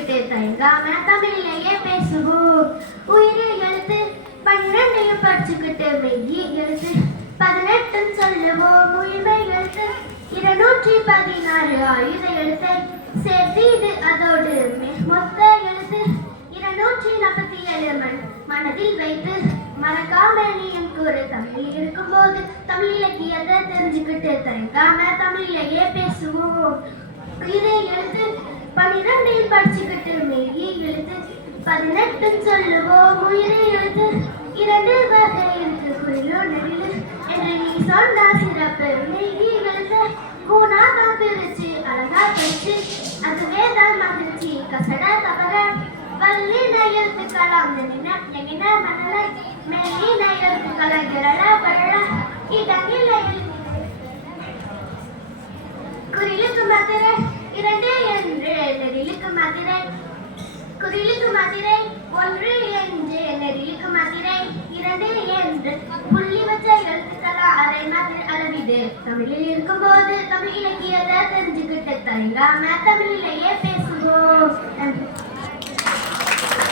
தெரிஞ்சுக்கிட்டு தயங்காம தமிழிலேயே பேசுவோம். உயிரில் எழுத்து 12 படிச்சுக்கிட்டு மெய்யி எழுத்து 18 சொல்லுவோம். உயிர்மை எழுத்து 216 ஆயுத எழுத்தை சேர்த்தீடு அதோடு மொத்த எழுத்து 247 மனதில் வைத்து மறக்காம நீயும் கூறு. தமிழில் இருக்கும்போது தமிழ் இலக்கியத்தை தெரிஞ்சுக்கிட்டு தயங்காம தமிழிலேயே பேசுவோம். உயிரை எழுத்து 12 படிச்சுக்கிட்டு மெய்யி எழுத்து 18 சொல்லுவோம். உயிரை எழுத்து 2 வகை இருக்கு குயிலோ நெடிலு என்று நீ சொன்ன சிறப்பு. மெய்யி எழுத்து மூணாக பிரிச்சு அழகா பிரிச்சு அதுவே தான் மகிழ்ச்சி. கசட தவற வல்லின எழுத்துக்கலாம் எங்கின மணலை மெல்லின எழுத்துக்களை கிரள பரள இடங்கில குறிலுக்கு மதுரை 2 என்று நெடிலுக்கு மதுரை குறிலுக்கு மதுரை 1 என்று நெடிலுக்கு மதுரை 2 என்று புள்ளி வச்ச எழுத்துக்களா அரை மாதிரி அளவிடு. தமிழில் இருக்கும்போது தமிழ் இலக்கியத்தை தெரிஞ்சுக்கிட்டு தயங்காம தமிழிலேயே